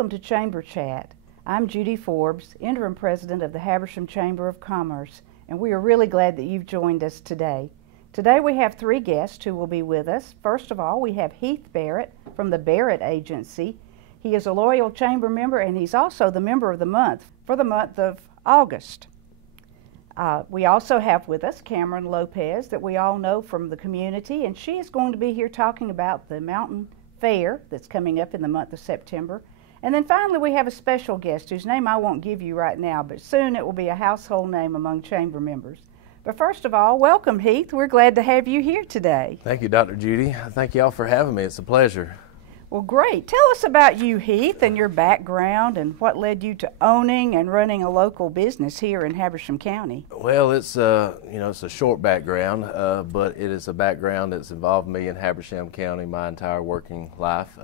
welcome to Chamber Chat. I'm Judy Forbes, Interim President of the Habersham Chamber of Commerce, and we are really glad that you've joined us today. Today we have three guests who will be with us. First of all, we have Heath Barrett from the Barrett Agency. He is a loyal Chamber member, and he's also the Member of the Month for the month of August. We also have with us Cameron Lopez, that we all know from the community, and she is going to be here talking about the Mountain Fair that's coming up in the month of September. And then finally we have a special guest whose name I won't give you right now, but soon it will be a household name among Chamber members. But first of all, welcome, Heath. We're glad to have you here today. Thank you, Dr. Judy. Thank you all for having me. It's a pleasure. Well, great. Tell us about you, Heath, and your background and what led you to owning and running a local business here in Habersham County. Well, it's it's a short background, but it is a background that's involved me in Habersham County my entire working life.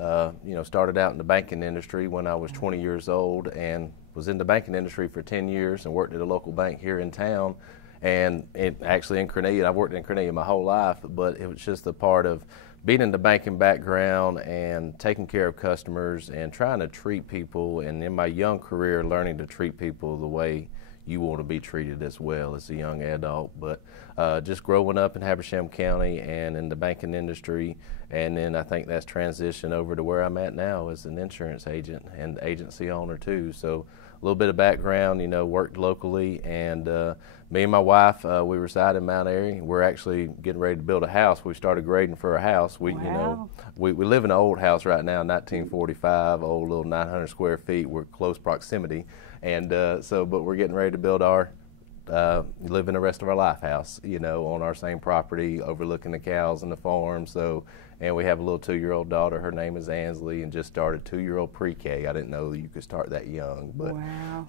Started out in the banking industry when I was 20 years old and was in the banking industry for 10 years and worked at a local bank here in town. And actually in Cornelia, I've worked in Cornelia my whole life, but it was just a part of being in the banking background and taking care of customers and trying to treat people, and in my young career learning to treat people the way you want to be treated as well as a young adult. But just growing up in Habersham County and in the banking industry, and then I think that's transitioned over to where I'm at now as an insurance agent and agency owner too. So a little bit of background, worked locally, and me and my wife, we reside in Mount Airy. We're actually getting ready to build a house. We started grading for a house. We live in an old house right now, 1945, old little 900 square feet. We're close proximity, and but we're getting ready to build our living the rest of our life house, on our same property, overlooking the cows and the farm. And we have a little 2-year-old daughter. Her name is Ansley, and just started 2-year-old pre-K. I didn't know that you could start that young, but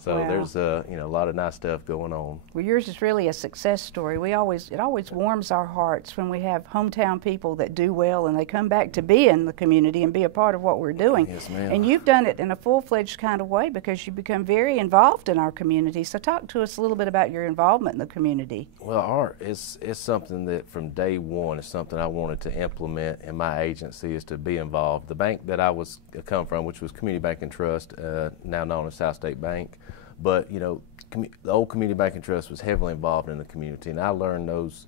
there's a lot of nice stuff going on. Well, yours is really a success story. It always warms our hearts when we have hometown people that do well and they come back to be in the community and be a part of what we're doing. Yes, ma'am. And you've done it in a full-fledged kind of way because you become very involved in our community. So talk to us a little bit about your involvement in the community. Well, art is something that from day one is something I wanted to implement in my agency, is to be involved. The bank that I come from, which was Community Bank and Trust, now known as South State Bank, but the old Community Bank and Trust was heavily involved in the community, and I learned those,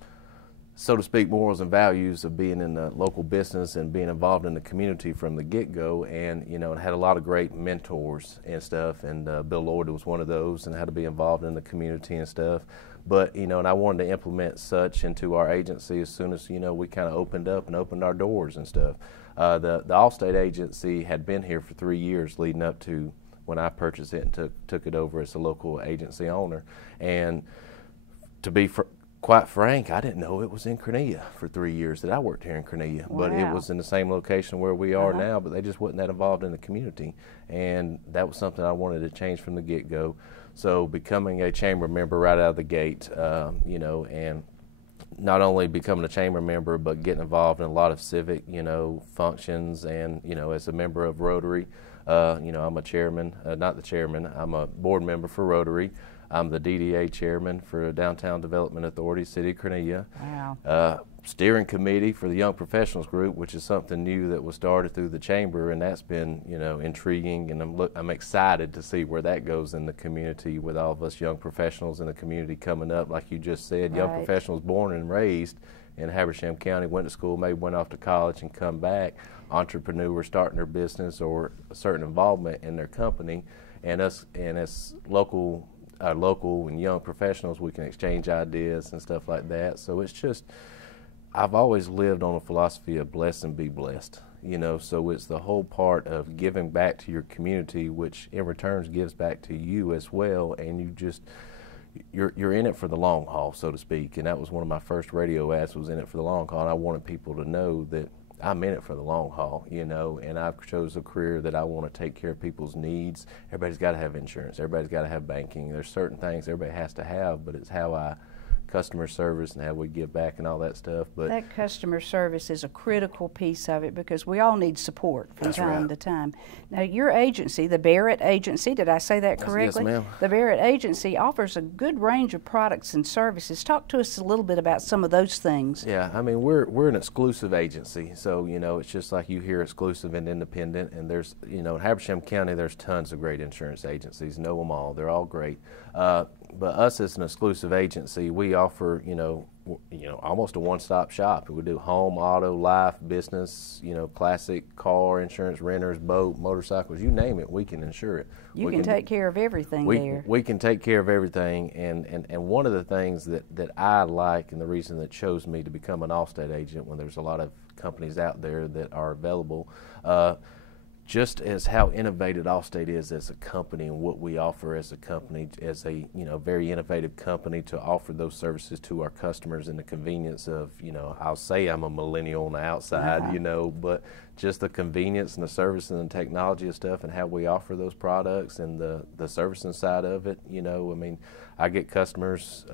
so to speak, morals and values of being in the local business and being involved in the community from the get-go, and had a lot of great mentors and stuff, and Bill Lord was one of those, and how to be involved in the community and stuff. But, and I wanted to implement such into our agency as soon as, we kind of opened our doors and stuff. The Allstate agency had been here for 3 years leading up to when I purchased it and took it over as a local agency owner. And to be quite frank, I didn't know it was in Cornelia for 3 years that I worked here in Cornelia. Wow. But it was in the same location where we are now, but they just wasn't that involved in the community. And that was something I wanted to change from the get-go. So becoming a chamber member right out of the gate, and not only becoming a chamber member, but getting involved in a lot of civic, functions, and, as a member of Rotary, I'm a chairman, not the chairman, I'm a board member for Rotary. I'm the DDA chairman for Downtown Development Authority, City of Cornelia. Wow. Steering committee for the Young Professionals Group, which is something new that was started through the chamber, and that's been, intriguing, and I'm excited to see where that goes in the community with all of us young professionals in the community coming up. Like you just said, young professionals born and raised in Habersham County, went to school, maybe went off to college and come back, entrepreneurs starting their business or a certain involvement in their company, and as local and young professionals, we can exchange ideas and stuff like that. So it's just, I've always lived on a philosophy of bless and be blessed, so it's the whole part of giving back to your community, which in return gives back to you as well, and you're in it for the long haul, so to speak. And that was one of my first radio ads, was in it for the long haul, and I wanted people to know that I'm in it for the long haul, and I've chose a career that I want to take care of people's needs. Everybody's got to have insurance. Everybody's got to have banking. There's certain things everybody has to have, but it's how I customer service and how we give back and all that stuff. But that customer service is a critical piece of it because we all need support from time to time. Now, your agency, the Barrett Agency, did I say that correctly? Yes, ma'am. The Barrett Agency offers a good range of products and services. Talk to us a little bit about some of those things. Yeah, I mean, we're an exclusive agency, so it's just like you hear exclusive and independent, and there's in Habersham County there's tons of great insurance agencies. Know them all; they're all great. But us as an exclusive agency, we offer almost a one-stop shop. We do home, auto, life, business, classic car insurance, renters, boat, motorcycles, you name it, we can insure it. You can take care of everything there. We can take care of everything, and one of the things that I like, and the reason that chose me to become an Allstate agent when there's a lot of companies out there that are available, just as how innovative Allstate is as a company and what we offer as a company, as a very innovative company to offer those services to our customers, and the convenience of I'll say I'm a millennial on the outside, but just the convenience and the service and the technology and stuff and how we offer those products and the servicing side of it. I get customers,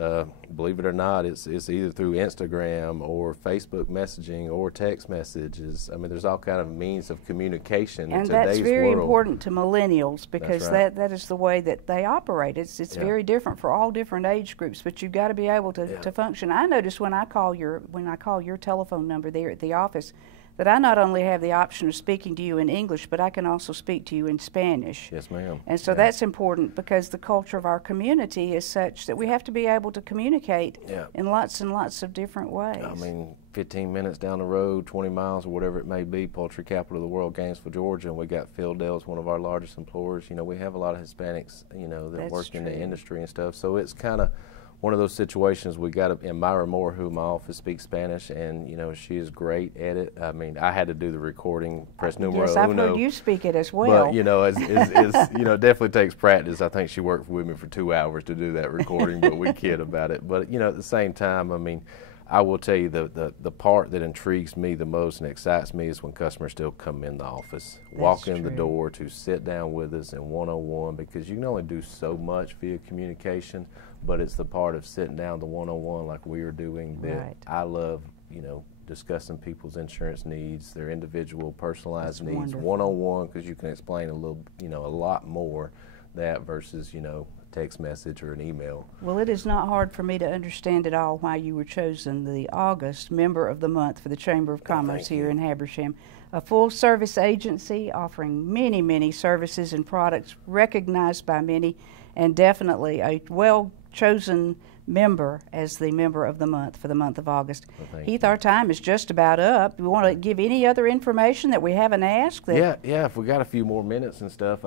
believe it or not, it's either through Instagram or Facebook messaging or text messages. There's all kind of means of communication in today's world. And that's very important to millennials because right. that is the way that they operate. It's very different for all different age groups, but you've got to be able to function. I notice when I call your telephone number there at the office, that I not only have the option of speaking to you in English, but I can also speak to you in Spanish. Yes, ma'am. And so that's important because the culture of our community is such that we have to be able to communicate in lots and lots of different ways. 15 minutes down the road, 20 miles or whatever it may be, poultry capital of the world, Gainesville, Georgia, and we got Phil Dell's one of our largest employers. We have a lot of Hispanics, that work in the industry and stuff. So it's kind of one of those situations. We got Myra Moore, who in my office speaks Spanish, and she is great at it. I had to do the recording, press numero uno. Yes, I've heard you speak it as well. But it definitely takes practice. I think she worked with me for 2 hours to do that recording, but we kid about it. But at the same time, I will tell you the part that intrigues me the most and excites me is when customers still come in the office, walk in the door to sit down with us in one-on-one, because you can only do so much via communication, but it's the part of sitting down to one-on-one like we are doing that I love, discussing people's insurance needs, their individual personalized needs, one-on-one, because you can explain a lot more that versus, text message or an email. Well, it is not hard for me to understand at all why you were chosen the August Member of the Month for the Chamber of Commerce here in Habersham, a full-service agency offering many, many services and products recognized by many, and definitely a well-chosen member as the Member of the Month for the month of August. Well, Heath, our time is just about up. We want to give any other information that we haven't asked? Yeah, if we got a few more minutes and stuff,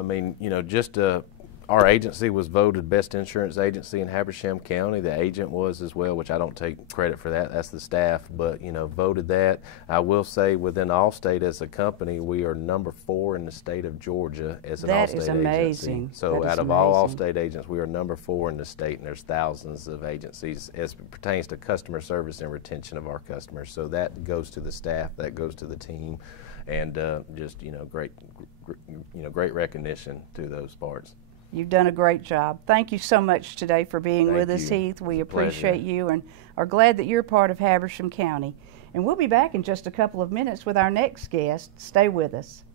our agency was voted best insurance agency in Habersham County. The agent was as well, which I don't take credit for that. That's the staff, but voted that. I will say within Allstate as a company, we are number 4 in the state of Georgia as an Allstate agency. That is amazing. So out of all Allstate agents, we are number 4 in the state, and there's thousands of agencies as it pertains to customer service and retention of our customers. So that goes to the staff, that goes to the team, and great recognition to those parts. You've done a great job. Thank you so much today for being with us, Heath. We appreciate you and are glad that you're part of Habersham County. And we'll be back in just a couple of minutes with our next guest. Stay with us.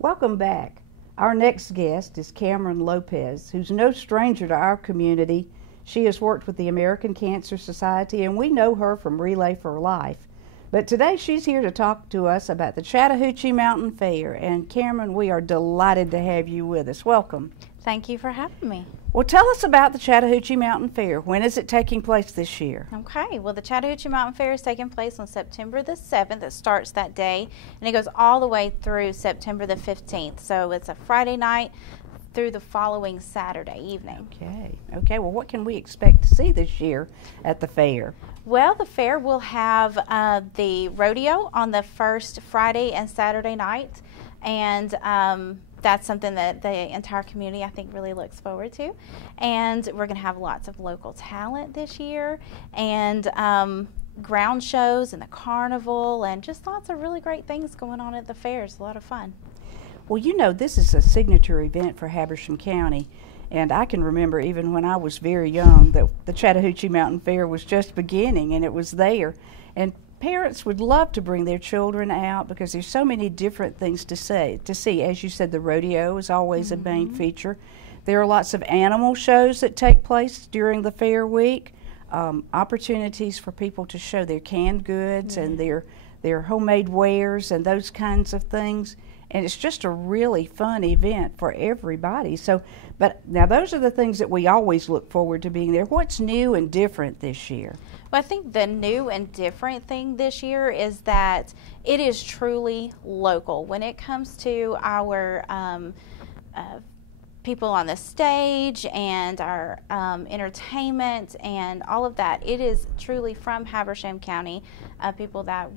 Welcome back. Our next guest is Cameron Lopez, who's no stranger to our community. She has worked with the American Cancer Society, and we know her from Relay for Life. But today she's here to talk to us about the Chattahoochee Mountain Fair. And Cameron, we are delighted to have you with us. Welcome. Thank you for having me. Well, tell us about the Chattahoochee Mountain Fair. When is it taking place this year? Okay, well, the Chattahoochee Mountain Fair is taking place on September the 7th. It starts that day, and it goes all the way through September the 15th. So it's a Friday night through the following Saturday evening. Okay, well, what can we expect to see this year at the fair? Well, the fair will have the rodeo on the first Friday and Saturday night, and that's something that the entire community, I think, really looks forward to. And we're going to have lots of local talent this year, and ground shows and the carnival, and just lots of really great things going on at the fair. It's a lot of fun. Well, you know, this is a signature event for Habersham County. And I can remember even when I was very young that the Chattahoochee Mountain Fair was just beginning, and it was there. And parents would love to bring their children out because there's so many different things to see. As you said, the rodeo is always a main feature. There are lots of animal shows that take place during the fair week, opportunities for people to show their canned goods and their homemade wares and those kinds of things. And it's just a really fun event for everybody. So, but now those are the things that we always look forward to being there. What's new and different this year? Well, I think the new and different thing this year is that it is truly local. When it comes to our people on the stage and our entertainment and all of that, it is truly from Habersham County. People that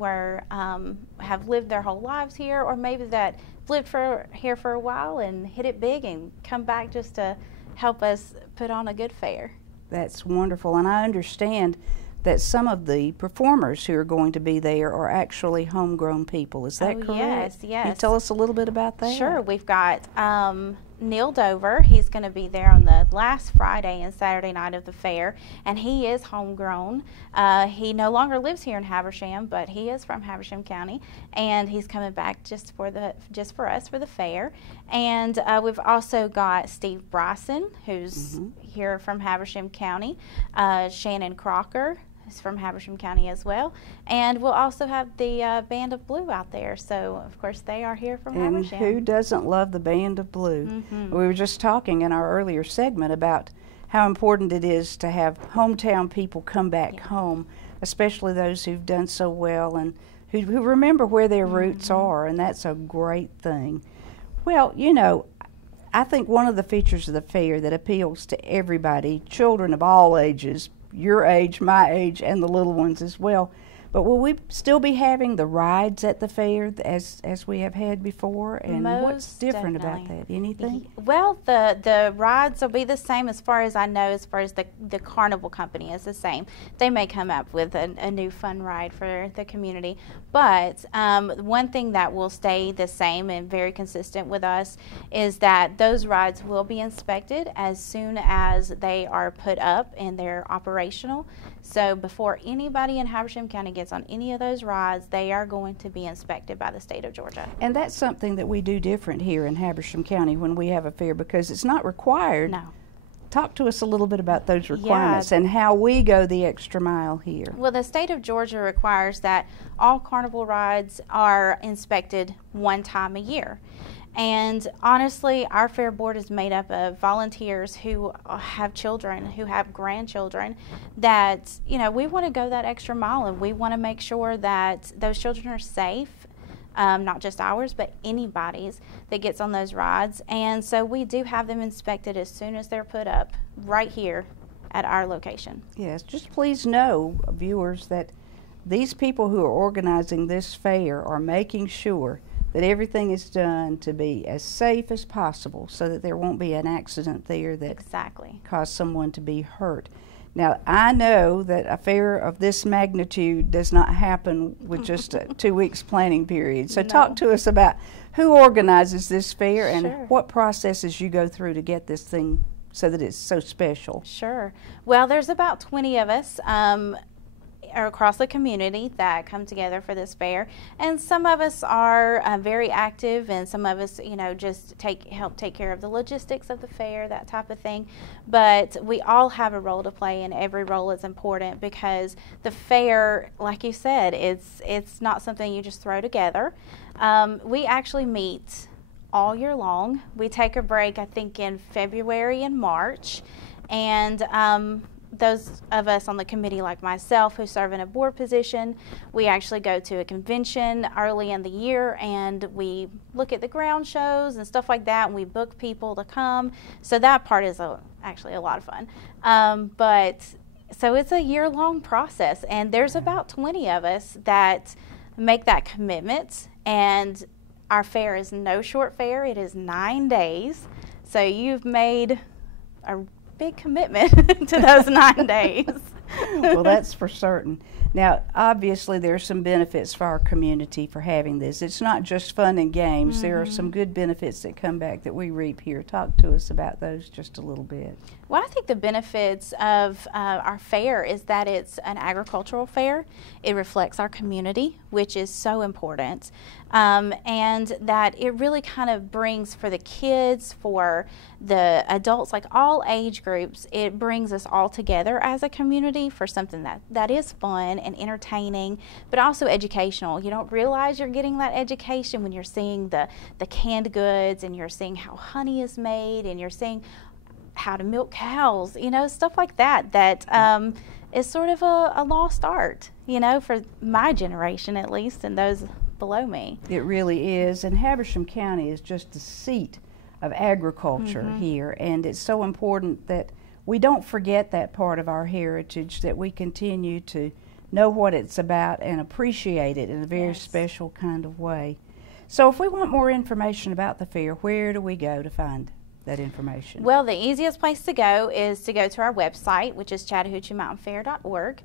have lived their whole lives here, or maybe that lived here for a while and hit it big and come back just to help us put on a good fair. That's wonderful, and I understand that some of the performers who are going to be there are actually homegrown people. Is that correct? Yes. Can you tell us a little bit about that? Sure. We've got Neil Dover. He's going to be there on the last Friday and Saturday night of the fair, and he is homegrown. He no longer lives here in Habersham, but he is from Habersham County, and he's coming back just for us for the fair. And we've also got Steve Bryson, who's here from Habersham County, Shannon Crocker is from Habersham County as well, and we'll also have the Band of Blue out there. So of course they are here from Habersham. And who doesn't love the Band of Blue? We were just talking in our earlier segment about how important it is to have hometown people come back home, especially those who've done so well and who remember where their roots are, and that's a great thing. Well, you know, I think one of the features of the fair that appeals to everybody, children of all ages, your age, my age, and the little ones as well. But will we still be having the rides at the fair as we have had before? And what's different about that? Anything? Well, the rides will be the same as far as I know. As far as the Carnival Company is the same. They may come up with a new fun ride for the community. But one thing that will stay the same and very consistent with us is that those rides will be inspected as soon as they are put up and they're operational. So before anybody in Habersham County gets on any of those rides, they are going to be inspected by the state of Georgia. And that's something that we do different here in Habersham County when we have a fair, because it's not required. No. Talk to us a little bit about those requirements and how we go the extra mile here. Well, the state of Georgia requires that all carnival rides are inspected one time a year. And honestly, our fair board is made up of volunteers who have children, who have grandchildren, that, you know, we want to go that extra mile, and we want to make sure that those children are safe, not just ours, but anybody's that gets on those rides. And so we do have them inspected as soon as they're put up right here at our location. Yes, just please know, viewers, that these people who are organizing this fair are making sure that everything is done to be as safe as possible so that there won't be an accident there that cause someone to be hurt. Now, I know that a fair of this magnitude does not happen with just a 2 weeks planning period. So talk to us about who organizes this fair and what processes you go through to get this thing so that it's so special. Sure. Well, there's about 20 of us. are across the community that come together for this fair, and some of us are very active, and some of us, just help take care of the logistics of the fair, that type of thing. But we all have a role to play, and every role is important, because the fair, like you said, it's not something you just throw together. We actually meet all year long. We take a break, I think, in February and March, and those of us on the committee, like myself, who serve in a board position, we actually go to a convention early in the year, and we look at the ground shows and stuff like that, and we book people to come. So that part is actually a lot of fun. So it's a year-long process, and there's about 20 of us that make that commitment, and our fair is no short fair. It is 9 days, so you've made a big commitment to those 9 days. Well, that's for certain. Now, obviously, there are some benefits for our community for having this. It's not just fun and games. Mm-hmm. There are some good benefits that come back that we reap here. Talk to us about those just a little bit. Well, I think the benefits of our fair is that it's an agricultural fair. It reflects our community, which is so important, and that it really kind of brings, for the kids, for the adults, like all age groups, it brings us all together as a community for something that is fun and entertaining, but also educational. You don't realize you're getting that education when you're seeing the canned goods, and you're seeing how honey is made, and you're seeing how to milk cows, stuff like that is sort of a lost art, for my generation at least, and those below me. It really is, and Habersham County is just the seat of agriculture mm-hmm. here, and it's so important that we don't forget that part of our heritage, that we continue to know what it's about and appreciate it in a very yes. special kind of way. So if we want more information about the fair, where do we go to find that information? Well, the easiest place to go is to go to our website, which is ChattahoocheeMountainFair.org.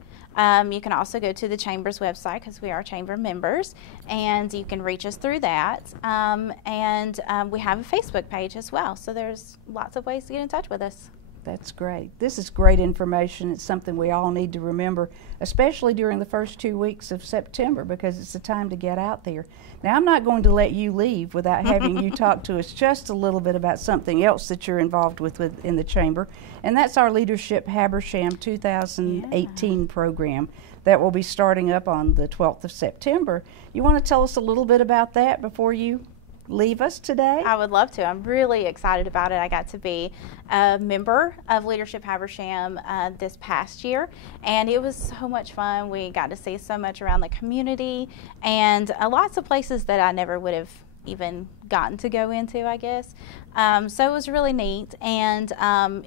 You can also go to the Chamber's website, because we are Chamber members, and you can reach us through that. We have a Facebook page as well, so there's lots of ways to get in touch with us. That's great. This is great information. It's something we all need to remember, especially during the first 2 weeks of September, because it's the time to get out there. Now, I'm not going to let you leave without having you talk to us just a little bit about something else that you're involved with in the Chamber, and that's our Leadership Habersham 2018 program that will be starting up on the 12th of September. You want to tell us a little bit about that before you leave us today? I would love to. I'm really excited about it. I got to be a member of Leadership Habersham this past year, and it was so much fun. We got to see so much around the community, and lots of places that I never would have even gotten to go into, I guess. So it was really neat, and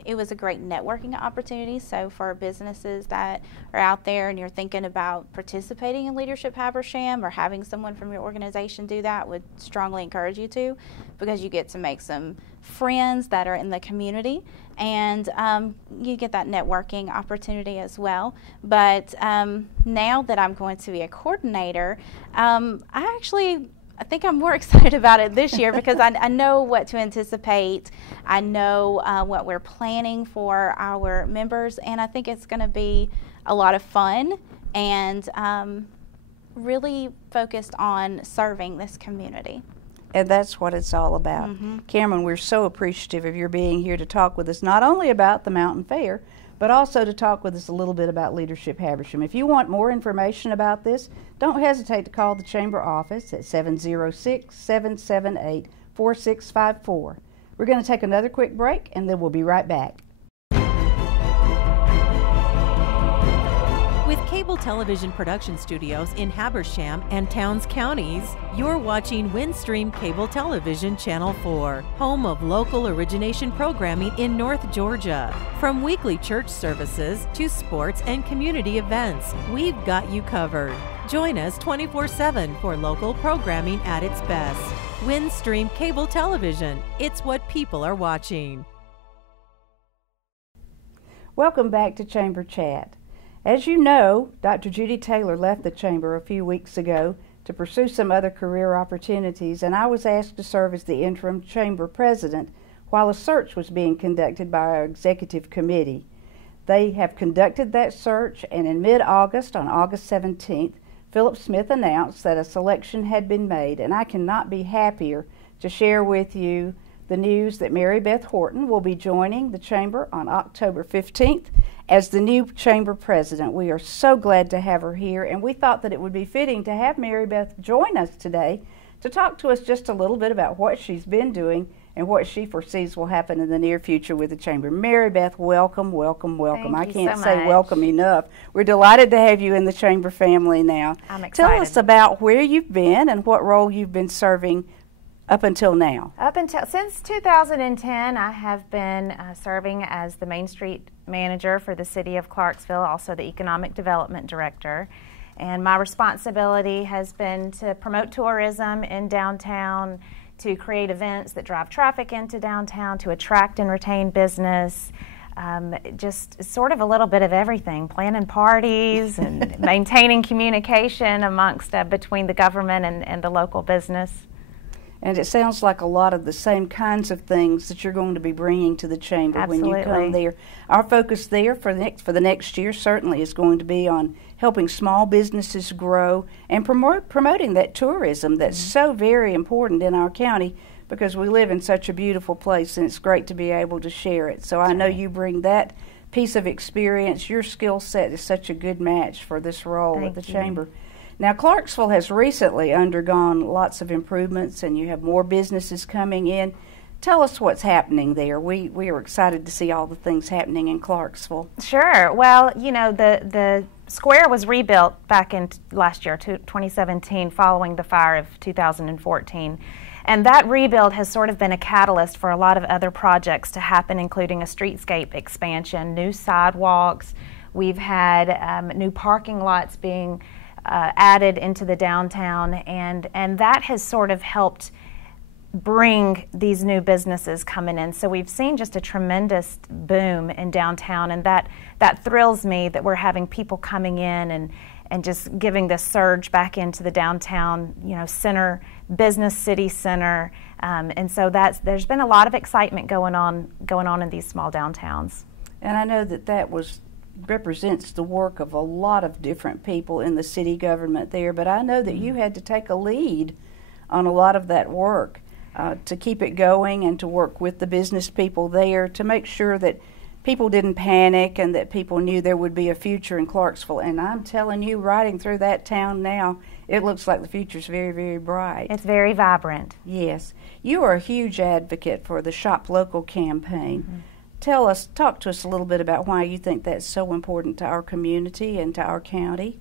it was a great networking opportunity. So for businesses that are out there and you're thinking about participating in Leadership Habersham or having someone from your organization do that, would strongly encourage you to, because you get to make some friends that are in the community, and you get that networking opportunity as well. But now that I'm going to be a coordinator, I think I'm more excited about it this year, because I know what to anticipate. I know what we're planning for our members, and I think it's going to be a lot of fun and really focused on serving this community. And that's what it's all about. Mm-hmm. Cameron, we're so appreciative of your being here to talk with us, not only about the Mountain Fair, but also to talk with us a little bit about Leadership Habersham. If you want more information about this, don't hesitate to call the Chamber office at 706-778-4654. We're going to take another quick break, and then we'll be right back. With cable television production studios in Habersham and Towns counties, you're watching Windstream Cable Television Channel 4, home of local origination programming in North Georgia. From weekly church services to sports and community events, we've got you covered. Join us 24/7 for local programming at its best. Windstream Cable Television, it's what people are watching. Welcome back to Chamber Chat. As you know, Dr. Judy Taylor left the Chamber a few weeks ago to pursue some other career opportunities, and I was asked to serve as the interim Chamber President while a search was being conducted by our Executive Committee. They have conducted that search, and in mid-August, on August 17th, Philip Smith announced that a selection had been made, and I cannot be happier to share with you the news that Mary Beth Horton will be joining the Chamber on October 15th as the new Chamber President. We are so glad to have her here, and we thought that it would be fitting to have Mary Beth join us today to talk to us just a little bit about what she's been doing and what she foresees will happen in the near future with the Chamber. Mary Beth, welcome, welcome, welcome. Thank I can't you so say much. welcome enough. We're delighted to have you in the Chamber family now. I'm excited. Tell us about where you've been and what role you've been serving up until now. Since 2010, I have been serving as the Main Street Manager for the City of Clarksville, also the Economic Development Director. And my responsibility has been to promote tourism in downtown, to create events that drive traffic into downtown, to attract and retain business, just sort of a little bit of everything, planning parties and maintaining communication amongst between the government and the local business. And it sounds like a lot of the same kinds of things that you're going to be bringing to the Chamber when you come there. Our focus there for the next year certainly is going to be on helping small businesses grow and promoting that tourism that's so very important in our county, because we live in such a beautiful place and it's great to be able to share it. So I know you bring that piece of experience. Your skill set is such a good match for this role at the Chamber. Now, Clarksville has recently undergone lots of improvements, and you have more businesses coming in. Tell us what's happening there. We are excited to see all the things happening in Clarksville. Sure. Well, you know, the square was rebuilt back in last year, 2017, following the fire of 2014. And that rebuild has sort of been a catalyst for a lot of other projects to happen, including a streetscape expansion, new sidewalks. We've had new parking lots being added into the downtown, and that has sort of helped bring these new businesses coming in. So we've seen just a tremendous boom in downtown, and that thrills me that we're having people coming in and just giving this surge back into the downtown, you know, center, business city center, and so there's been a lot of excitement going on in these small downtowns. And I know that represents the work of a lot of different people in the city government there, but I know that you had to take a lead on a lot of that work to keep it going and to work with the business people there to make sure that people didn't panic and that people knew there would be a future in Clarksville. And I'm telling you, riding through that town now, it looks like the future's very, very bright. It's very vibrant. Yes. You are a huge advocate for the Shop Local campaign. Talk to us a little bit about why you think that's so important to our community and to our county.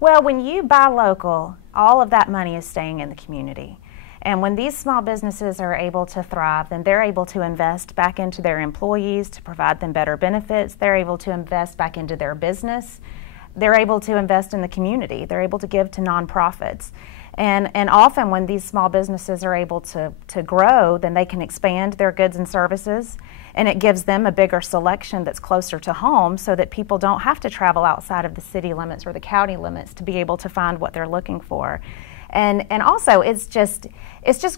Well, when you buy local, all of that money is staying in the community. And when these small businesses are able to thrive, then they're able to invest back into their employees to provide them better benefits. They're able to invest back into their business. They're able to invest in the community. They're able to give to nonprofits. And often when these small businesses are able to grow, then they can expand their goods and services, and it gives them a bigger selection that's closer to home so that people don't have to travel outside of the city limits or the county limits to be able to find what they're looking for. And also it's just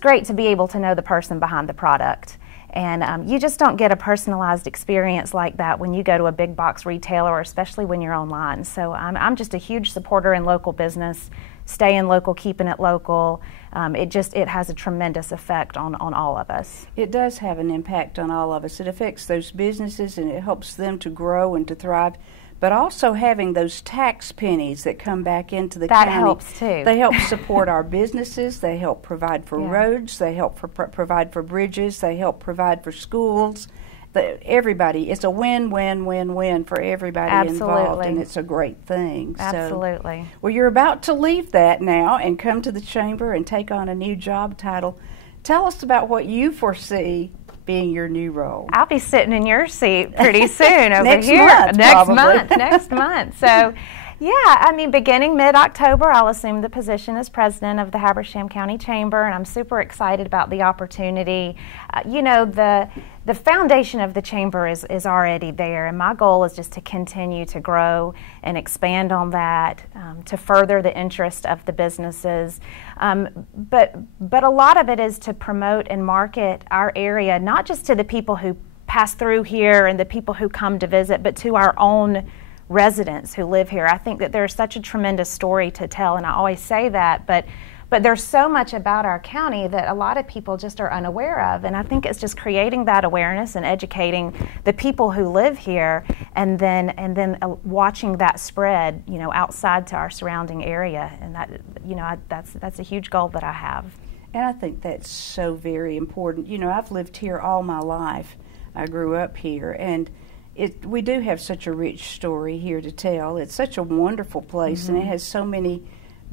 great to be able to know the person behind the product. And you just don't get a personalized experience like that when you go to a big box retailer, especially when you're online. So I'm just a huge supporter in local business, staying local, keeping it local. It has a tremendous effect on all of us. It does have an impact on all of us. It affects those businesses and it helps them to grow and to thrive. But also having those tax pennies that come back into the county. That helps too. They help support our businesses. They help provide for roads. They help provide for bridges. They help provide for schools. Everybody, it's a win-win-win-win for everybody involved, and it's a great thing. Absolutely. So, well, you're about to leave that now and come to the Chamber and take on a new job title. Tell us about what you foresee being your new role. I'll be sitting in your seat pretty soon over next here. Month, Next month. So, yeah, I mean, beginning mid-October, I'll assume the position as president of the Habersham County Chamber, and I'm super excited about the opportunity. You know, the foundation of the chamber is already there, and my goal is just to continue to grow and expand on that, to further the interest of the businesses. But a lot of it is to promote and market our area, not just to the people who pass through here and the people who come to visit, but to our own residents who live here. I think that there's such a tremendous story to tell, and I always say that, but there's so much about our county that a lot of people just are unaware of, and I think it's just creating that awareness and educating the people who live here, and then watching that spread, you know, outside to our surrounding area, and that, you know, that's a huge goal that I have. And I think that's so very important. You know, I've lived here all my life. I grew up here, and we do have such a rich story here to tell. It's such a wonderful place, and it has so many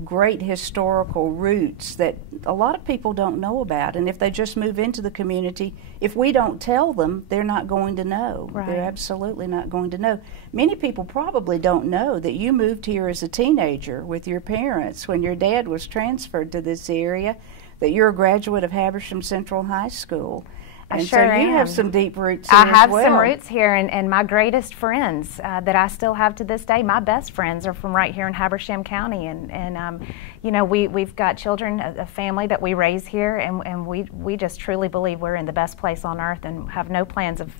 great historical roots that a lot of people don't know about. And if they just move into the community, if we don't tell them, they're not going to know. Right. They're absolutely not going to know. Many people probably don't know that you moved here as a teenager with your parents when your dad was transferred to this area, that you're a graduate of Habersham Central High School. I And sure so you am. have some deep roots here I have as well. some roots here, and my greatest friends that I still have to this day, my best friends, are from right here in Habersham County, and you know, we've got children, a family that we raise here, and we just truly believe we're in the best place on earth and have no plans of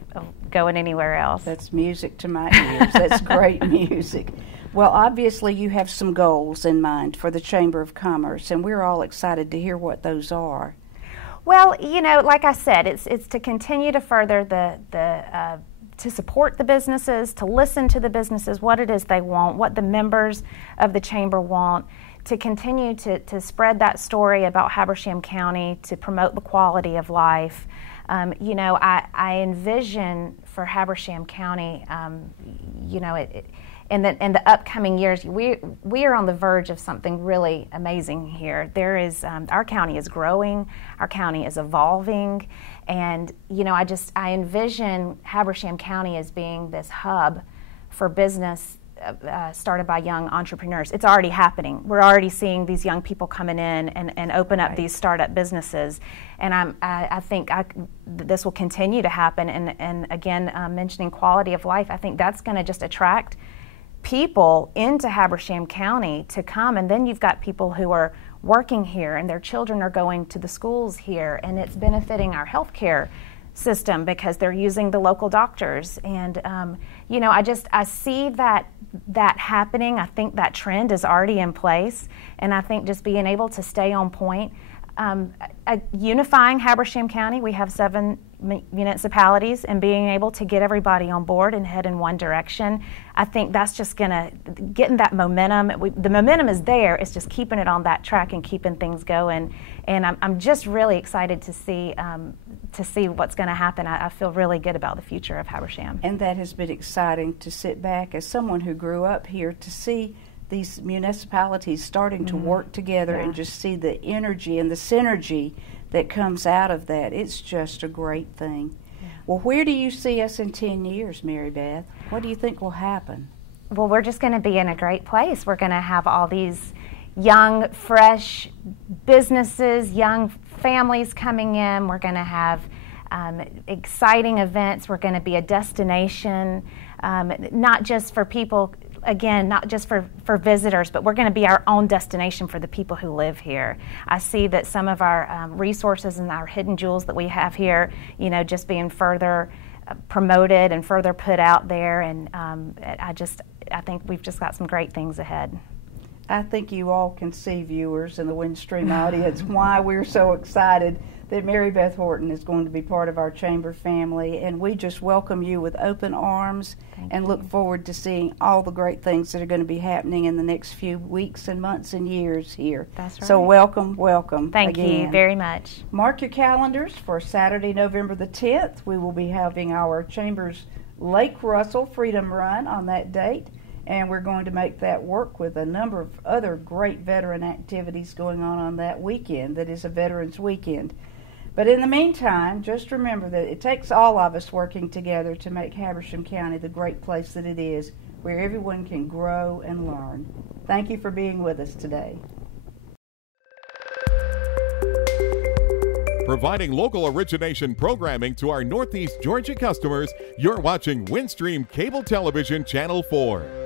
going anywhere else. That's music to my ears. That's great music. Well, obviously you have some goals in mind for the Chamber of Commerce, and we're all excited to hear what those are. Well, you know, like I said, it's to continue to further to support the businesses, to listen to the businesses, what it is they want, what the members of the chamber want, to continue to spread that story about Habersham County, to promote the quality of life. You know, I envision for Habersham County, you know, in the upcoming years, we are on the verge of something really amazing here. There is our county is growing, our county is evolving, and you know, I envision Habersham County as being this hub for business started by young entrepreneurs. It's already happening. We're already seeing these young people coming in and open up these startup businesses, and I think this will continue to happen. And again, mentioning quality of life, I think that's going to just attract people into Habersham County to come, and then you've got people who are working here and their children are going to the schools here, and it's benefiting our healthcare system because they're using the local doctors. And you know, I see that happening. I think that trend is already in place, and I think just being able to stay on point, unifying Habersham County, we have 7 municipalities, and being able to get everybody on board and head in one direction, I think that's just getting that momentum. The momentum is there. It's just keeping it on that track and keeping things going. And I'm just really excited to see what's going to happen. I feel really good about the future of Habersham. And that has been exciting to sit back as someone who grew up here to see these municipalities starting to work together and just see the energy and the synergy that comes out of that. It's just a great thing. Yeah. Well, where do you see us in 10 years, Mary Beth? What do you think will happen? Well, we're just going to be in a great place. We're going to have all these young, fresh businesses, young families coming in. We're going to have exciting events. We're going to be a destination, not just for people, again, not just for visitors, but we're going to be our own destination for the people who live here. I see that some of our resources and our hidden jewels that we have here, you know, just being further promoted and further put out there, and I think we've just got some great things ahead. I think you all can see, viewers and the Windstream audience, why we're so excited that Mary Beth Horton is going to be part of our chamber family, and we just welcome you with open arms and look forward to seeing all the great things that are going to be happening in the next few weeks and months and years here. That's right. So welcome Thank you very much. Mark your calendars for Saturday, November the 10th. We will be having our Chamber's Lake Russell Freedom Run on that date, and we're going to make that work with a number of other great veteran activities going on that weekend that is a Veterans Weekend. But in the meantime, just remember that it takes all of us working together to make Habersham County the great place that it is, where everyone can grow and learn. Thank you for being with us today. Providing local origination programming to our Northeast Georgia customers, you're watching Windstream Cable Television Channel 4.